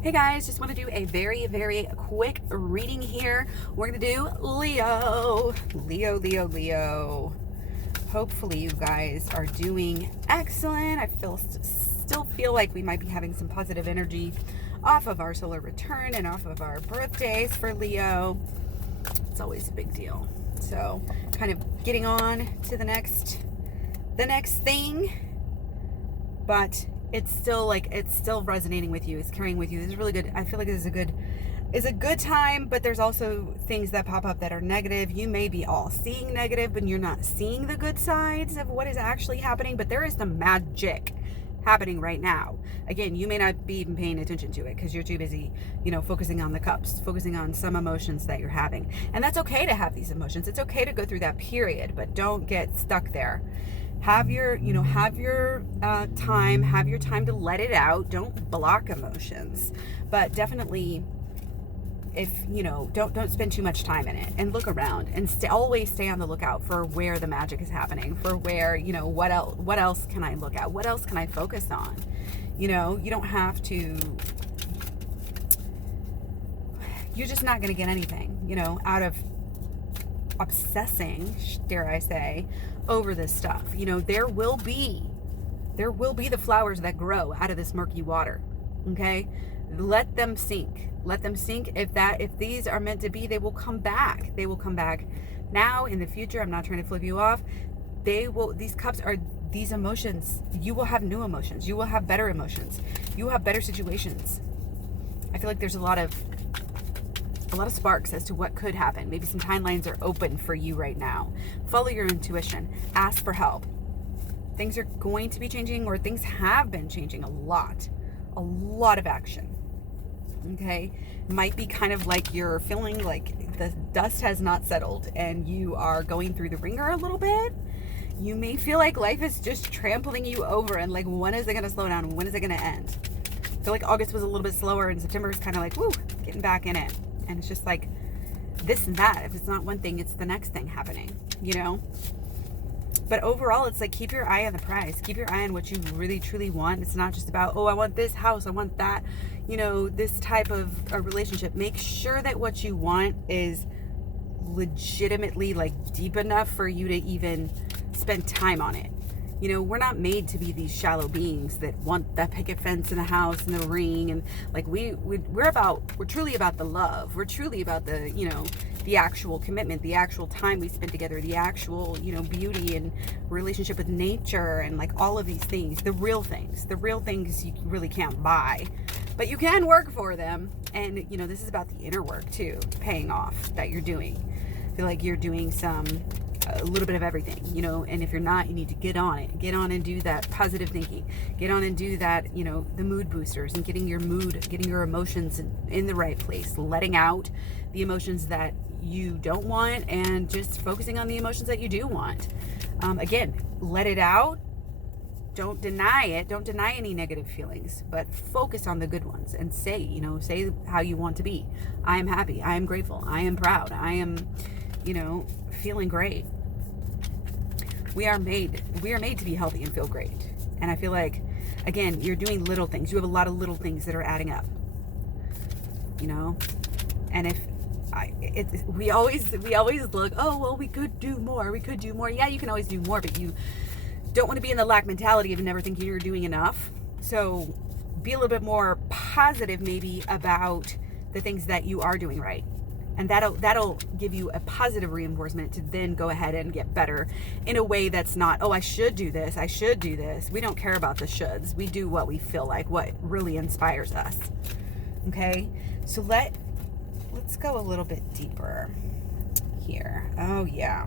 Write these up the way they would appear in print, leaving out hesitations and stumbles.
Hey guys, just want to do a very quick reading here. We're going to do Leo. Leo. Hopefully you guys are doing excellent. I still feel like we might be having some positive energy off of our solar return and off of our birthdays for Leo. It's always a big deal. So kind of getting on to the next thing, but it's still resonating with you. It's carrying with you. This is really good. I feel like this is a good time, but there's also things that pop up that are negative. You may be all seeing negative, but you're not seeing the good sides of what is actually happening. But there is some magic happening right now. Again, you may not be even paying attention to it because you're too busy, focusing on the cups, focusing on some emotions that you're having. And that's okay to have these emotions. It's okay to go through that period, but don't get stuck there. Have your time, have your time to let it out. Don't block emotions, but definitely if don't spend too much time in it, and look around and always stay on the lookout for where the magic is happening, for where, what else can I look at? What else can I focus on? You don't have to, you're just not going to get anything, out of obsessing, dare I say, over this stuff. There will be the flowers that grow out of this murky water. Okay, let them sink. If these are meant to be, they will come back. Now, in the future. I'm not trying to flip you off. These cups are these emotions. You will have new emotions. You will have better emotions. You will have better situations. I feel like there's a lot of sparks as to what could happen. Maybe some timelines are open for you right now. Follow your intuition. Ask for help. Things are going to be changing, or things have been changing a lot of action. Okay, might be kind of like you're feeling like the dust has not settled and you are going through the ringer a little bit. You may feel like life is just trampling you over, and like, when is it going to slow down? When is it going to end? I feel like August was a little bit slower, and September is kind of like, woo, getting back in it. And it's just like this and that. If it's not one thing, it's the next thing happening, But overall, it's like, keep your eye on the prize. Keep your eye on what you really, truly want. It's not just about, I want this house, I want that, this type of a relationship. Make sure that what you want is legitimately deep enough for you to even spend time on it. We're not made to be these shallow beings that want the picket fence and the house and the ring, and we're truly about the love. We're truly about the actual commitment, the actual time we spend together, the actual, beauty and relationship with nature, and all of these things, the real things you really can't buy, but you can work for them. And, this is about the inner work too, paying off, that you're doing. I feel like you're doing a little bit of everything, and if you're not, you need to get on and do that positive thinking, get on and do that, the mood boosters, and getting your emotions in the right place, letting out the emotions that you don't want, and just focusing on the emotions that you do want. Again, let it out. Don't deny it. Don't deny any negative feelings, but focus on the good ones, and say how you want to be. I am happy. I am grateful. I am proud. I am, feeling great. We are made to be healthy and feel great. And I feel like, again, you're doing little things. You have a lot of little things that are adding up, and we always look, we could do more. Yeah, you can always do more, but you don't want to be in the lack mentality of never thinking you're doing enough. So be a little bit more positive maybe about the things that you are doing right. And that'll give you a positive reinforcement to then go ahead and get better in a way that's not, I should do this. We don't care about the shoulds. We do what we feel like, what really inspires us. Okay? So let's go a little bit deeper here. Oh, yeah.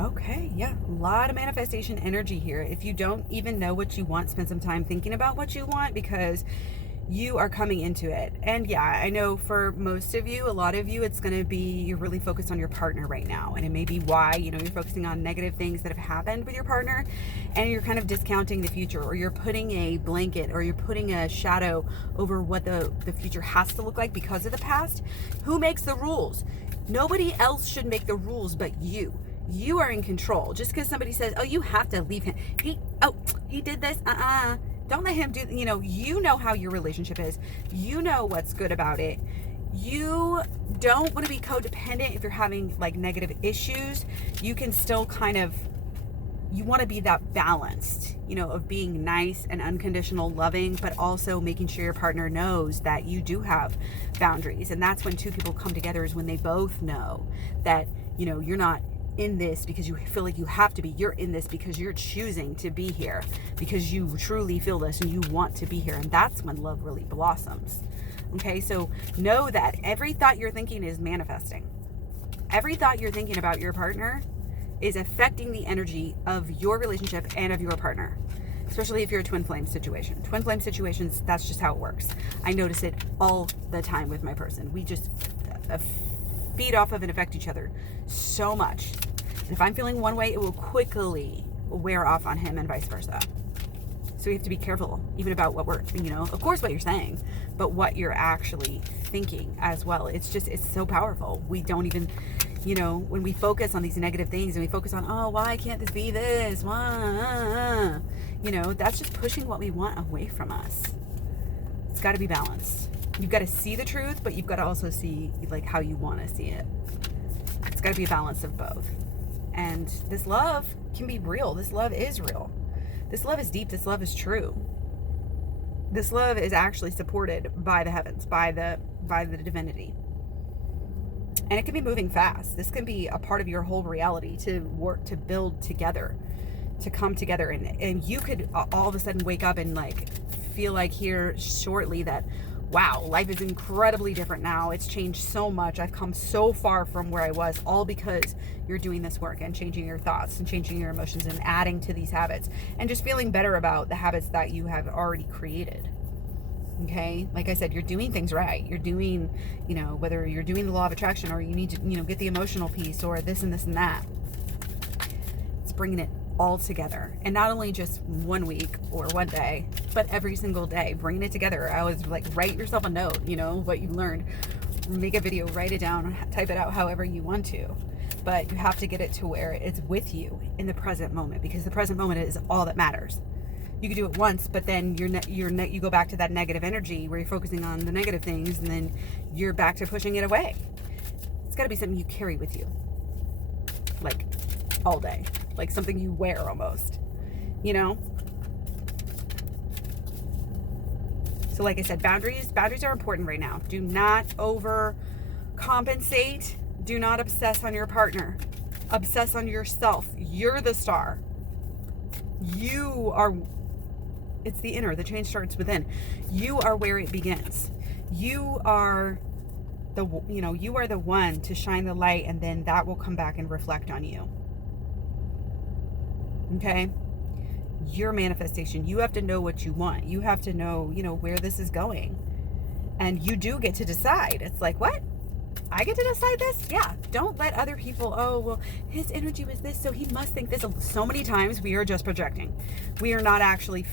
Okay, yeah. A lot of manifestation energy here. If you don't even know what you want, spend some time thinking about what you want, because you are coming into it. And yeah, I know for most of you, a lot of you, it's going to be, you're really focused on your partner right now. And it may be why, you're focusing on negative things that have happened with your partner, and you're kind of discounting the future, or you're putting a blanket, or you're putting a shadow over what the future has to look like because of the past. Who makes the rules? Nobody else should make the rules but you. You are in control. Just because somebody says, you have to leave him. He did this. Don't let him do, you know how your relationship is. You know what's good about it. You don't want to be codependent if you're having like negative issues. You can still you want to be that balanced, of being nice and unconditional loving, but also making sure your partner knows that you do have boundaries. And that's when two people come together, is when they both know that, you're not in this because you feel like you have to be. You're in this because you're choosing to be here, because you truly feel this and you want to be here. And that's when love really blossoms. Okay, so know that every thought you're thinking is manifesting. Every thought you're thinking about your partner is affecting the energy of your relationship and of your partner, especially if you're a twin flame situation. Twin flame situations, that's just how it works. I notice it all the time with my person. We just feed off of and affect each other so much. And if I'm feeling one way, it will quickly wear off on him and vice versa. So we have to be careful even about what we're, of course what you're saying, but what you're actually thinking as well. It's so powerful. We don't even, when we focus on these negative things and we focus on, oh, why can't this be this? Why? That's just pushing what we want away from us. It's got to be balanced. You've got to see the truth, but you've got to also see like how you want to see it. It's got to be a balance of both. And this love can be real. This love is real. This love is deep. This love is true. This love is actually supported by the heavens, by the divinity. And it can be moving fast. This can be a part of your whole reality, to work, to build together, to come together. And you could all of a sudden wake up and like feel like here shortly that, wow, life is incredibly different now. It's changed so much. I've come so far from where I was, all because you're doing this work and changing your thoughts and changing your emotions and adding to these habits and just feeling better about the habits that you have already created. Okay? Like I said, you're doing things right. You're doing, whether you're doing the law of attraction or you need to, get the emotional piece or this and this and that. It's bringing it all together, and not only just 1 week or 1 day, but every single day, bringing it together. I was like, write yourself a note, what you learned, make a video, write it down, type it out however you want to, but you have to get it to where it's with you in the present moment, because the present moment is all that matters. You could do it once, but then you go back to that negative energy where you're focusing on the negative things, and then you're back to pushing it away. It's got to be something you carry with you, like all day, like something you wear almost, So like I said, boundaries are important right now. Do not overcompensate. Do not obsess on your partner. Obsess on yourself. You're the star. It's the inner. The change starts within. You are where it begins. You are the one to shine the light, and then that will come back and reflect on you. Okay? Your manifestation. You have to know what you want. You have to know, where this is going. And you do get to decide. It's like, what? I get to decide this? Yeah. Don't let other people, oh, well, his energy was this, so he must think this. So many times we are just projecting. We are not actually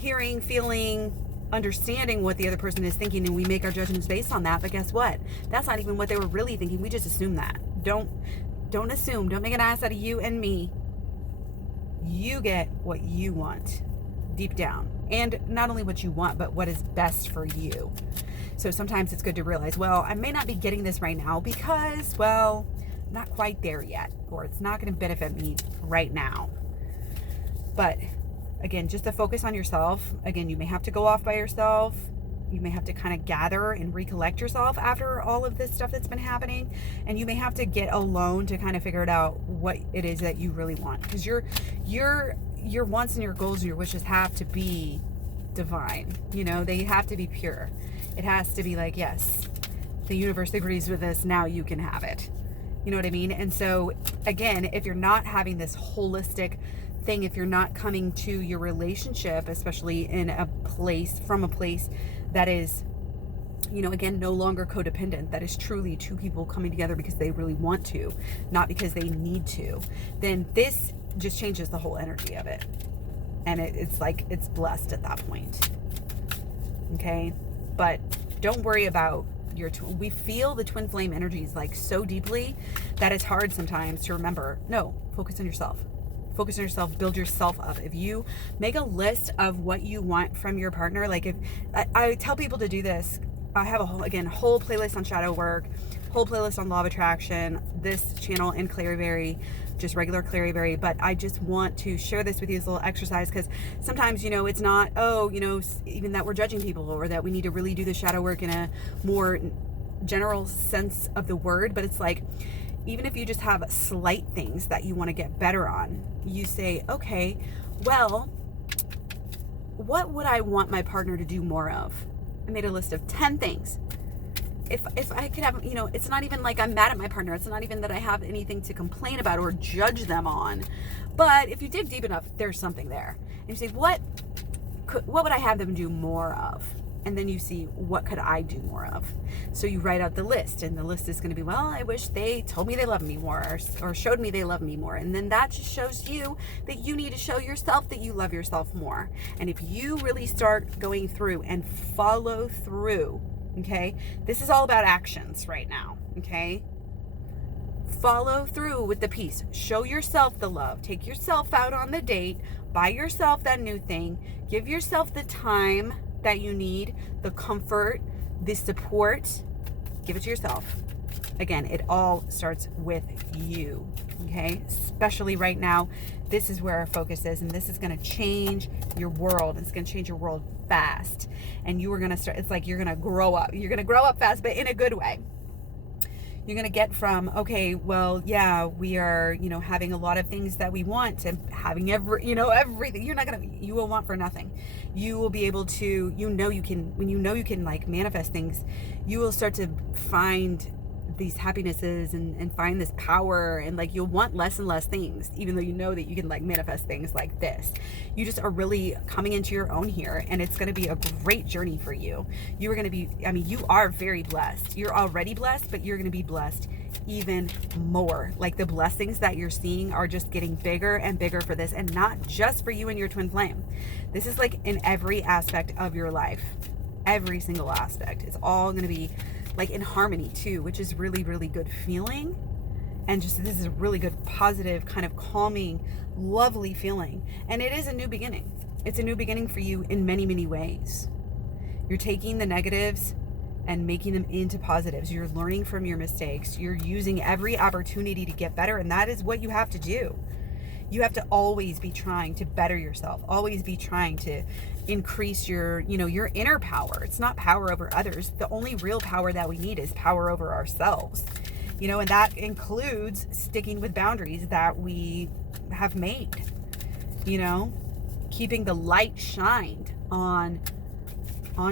hearing, feeling, understanding what the other person is thinking, and we make our judgments based on that. But guess what? That's not even what they were really thinking. We just assume that. Don't assume. Don't make an ass out of you and me. You get what you want deep down, and not only what you want, but what is best for you. So sometimes it's good to realize, well, I may not be getting this right now because, well, I'm not quite there yet, or it's not going to benefit me right now. But again, just to focus on yourself. Again, you may have to go off by yourself. You may have to kind of gather and recollect yourself after all of this stuff that's been happening. And you may have to get alone to kind of figure it out what it is that you really want. Because your wants and your goals and your wishes have to be divine. They have to be pure. It has to be like, yes, the universe agrees with this. Now you can have it. You know what I mean? And so again, if you're not having this holistic thing, if you're not coming to your relationship, especially from a place that is, again, no longer codependent, that is truly two people coming together because they really want to, not because they need to, then this just changes the whole energy of it. And it's like, it's blessed at that point. Okay? But don't worry about we feel the twin flame energies like so deeply that it's hard sometimes to remember, no, focus on yourself. focus on yourself, build yourself up. If you make a list of what you want from your partner, like if I tell people to do this, I have a whole playlist on shadow work, whole playlist on law of attraction, this channel in Claryberry, just regular Claryberry. But I just want to share this with you as a little exercise, because sometimes, it's not, even that we're judging people, or that we need to really do the shadow work in a more general sense of the word. But it's like, even if you just have slight things that you want to get better on, you say, okay, well, what would I want my partner to do more of? I made a list of 10 things. If I could have, it's not even like I'm mad at my partner. It's not even that I have anything to complain about or judge them on. But if you dig deep enough, there's something there. And you say, what would I have them do more of? And then you see, what could I do more of? So you write out the list, and the list is going to be, well, I wish they told me they love me more, or showed me they love me more. And then that just shows you that you need to show yourself that you love yourself more. And if you really start going through and follow through, okay, this is all about actions right now, okay? Follow through with the piece. Show yourself the love. Take yourself out on the date. Buy yourself that new thing. Give yourself the time that you need, the comfort, the support. Give it to yourself. Again, it all starts with you, okay? Especially right now, this is where our focus is, and this is going to change your world. It's going to change your world fast, and you are going to start, it's like you're going to grow up. You're going to grow up fast, but in a good way. You're going to get from, okay, well, yeah, we are, having a lot of things that we want, and having everything. You will want for nothing. You will be able to, when you can like manifest things, you will start to find these happinesses and find this power, and like you'll want less and less things, even though you know that you can like manifest things like this. You just are really coming into your own here, and it's going to be a great journey for you. You are going to be, you are very blessed. You're already blessed, but you're going to be blessed even more. Like the blessings that you're seeing are just getting bigger and bigger for this, and not just for you and your twin flame. This is like in every aspect of your life, every single aspect. It's all going to be like in harmony too, which is really, really good feeling. And just, this is a really good, positive, kind of calming, lovely feeling. And it is a new beginning. It's a new beginning for you in many, many ways. You're taking the negatives and making them into positives. You're learning from your mistakes. You're using every opportunity to get better. And that is what you have to do. You have to always be trying to better yourself, always be trying to increase your inner power. It's not power over others. The only real power that we need is power over ourselves, and that includes sticking with boundaries that we have made, keeping the light shined on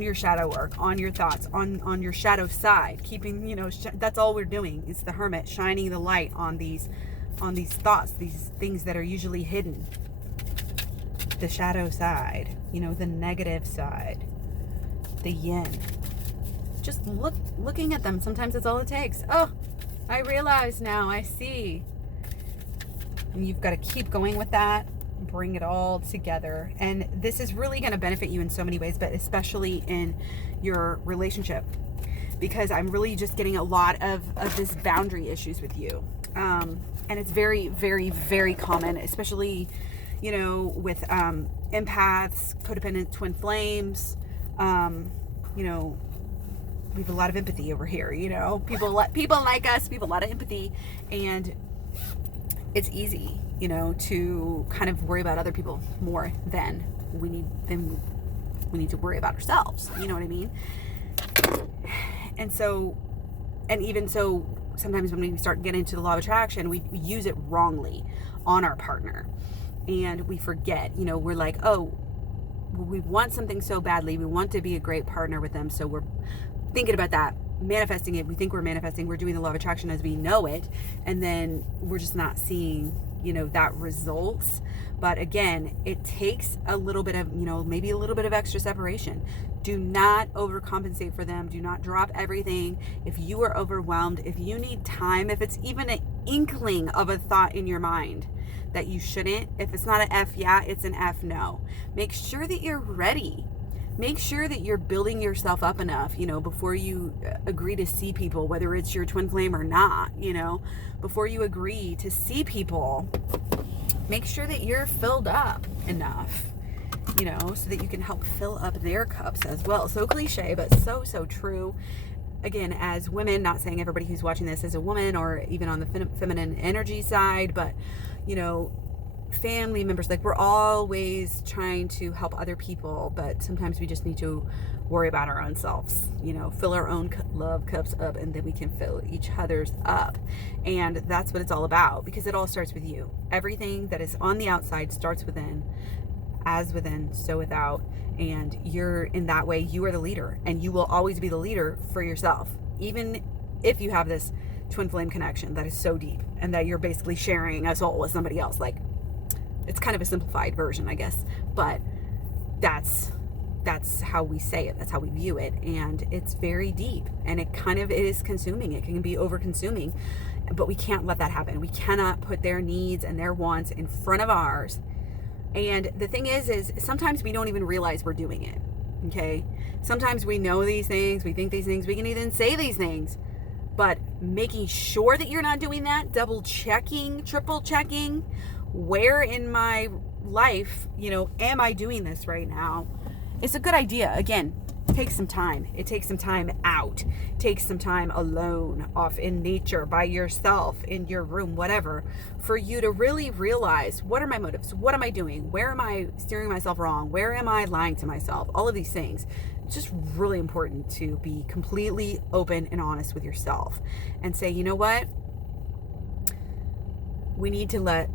your shadow work, on your thoughts, on your shadow side, keeping, that's all we're doing. It's the hermit shining the light on these thoughts, these things that are usually hidden. The shadow side, the negative side, the yin. Just looking at them, sometimes it's all it takes. Oh, I realize now, I see. And you've got to keep going with that, bring it all together. And this is really going to benefit you in so many ways, but especially in your relationship, because I'm really just getting a lot of this boundary issues with you. And it's very, very, very common, especially, with empaths, codependent twin flames. We have a lot of empathy over here. People like us. We have a lot of empathy, and it's easy, to kind of worry about other people more than we need to worry about ourselves. You know what I mean? And even so, sometimes when we start getting into the law of attraction, we use it wrongly on our partner, and we forget, we're like, oh, we want something so badly. We want to be a great partner with them. So we're thinking about that, manifesting it. We think we're manifesting. We're doing the law of attraction as we know it. And then we're just not seeing, that results. But again, it takes a little bit of, maybe a little bit of extra separation. Do not overcompensate for them. Do not drop everything. If you are overwhelmed, if you need time, if it's even an inkling of a thought in your mind that you shouldn't, if it's not an F yeah, it's an F no. Make sure that you're ready. Make sure that you're building yourself up enough, before you agree to see people, whether it's your twin flame or not, before you agree to see people, make sure that you're filled up enough, you know, so that you can help fill up their cups as well. So cliche, but so, so true. Again, as women, not saying everybody who's watching this is a woman or even on the feminine energy side, but, you know, family members, like we're always trying to help other people, but sometimes we just need to worry about our own selves, you know, fill our own love cups up, and then we can fill each other's up. And that's what it's all about, because it all starts with you. Everything that is on the outside starts within. As within, so without. And you're, in that way, you are the leader, and you will always be the leader for yourself, even if you have this twin flame connection that is so deep and that you're basically sharing a soul with somebody else. Like, it's kind of a simplified version, I guess, but that's how we say it. That's how we view it. And it's very deep, and it is consuming. It can be over consuming, but we can't let that happen. We cannot put their needs and their wants in front of ours. And the thing is sometimes we don't even realize we're doing it. Okay. Sometimes we know these things, we think these things, we can even say these things, but making sure that you're not doing that, double checking, triple checking, where in my life, you know, am I doing this right now? It's a good idea. Again, take some time. It takes some time out. Take some time alone, off in nature, by yourself, in your room, whatever, for you to really realize, what are my motives? What am I doing? Where am I steering myself wrong? Where am I lying to myself? All of these things. It's just really important to be completely open and honest with yourself and say, you know what? We need to let,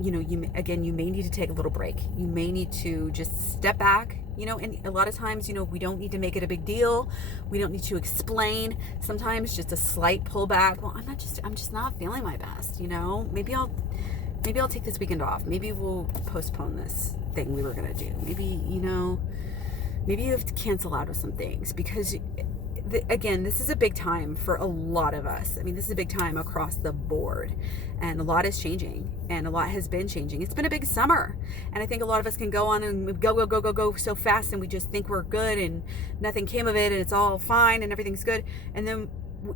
you know, you may need to take a little break. You may need to just step back, you know, and a lot of times, you know, we don't need to make it a big deal. We don't need to explain. Sometimes just a slight pullback. Well, I'm just not feeling my best, you know. Maybe I'll take this weekend off. Maybe we'll postpone this thing we were going to do. Maybe, you know, maybe you have to cancel out of some things, because again, this is a big time for a lot of us. I mean, this is a big time across the board, and a lot is changing, and a lot has been changing. It's been a big summer, and I think a lot of us can go on and go so fast, and we just think we're good and nothing came of it and it's all fine and everything's good. And then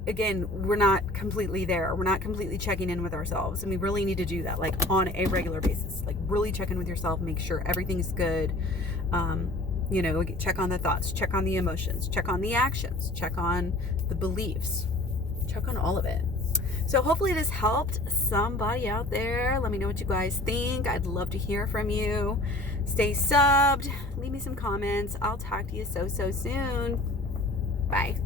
again, we're not completely there. We're not completely checking in with ourselves, and we really need to do that, like on a regular basis. Like, really check in with yourself, make sure everything's good. You know, check on the thoughts, check on the emotions, check on the actions, check on the beliefs, check on all of it. So hopefully this helped somebody out there. Let me know what you guys think. I'd love to hear from you. Stay subbed. Leave me some comments. I'll talk to you so soon. Bye.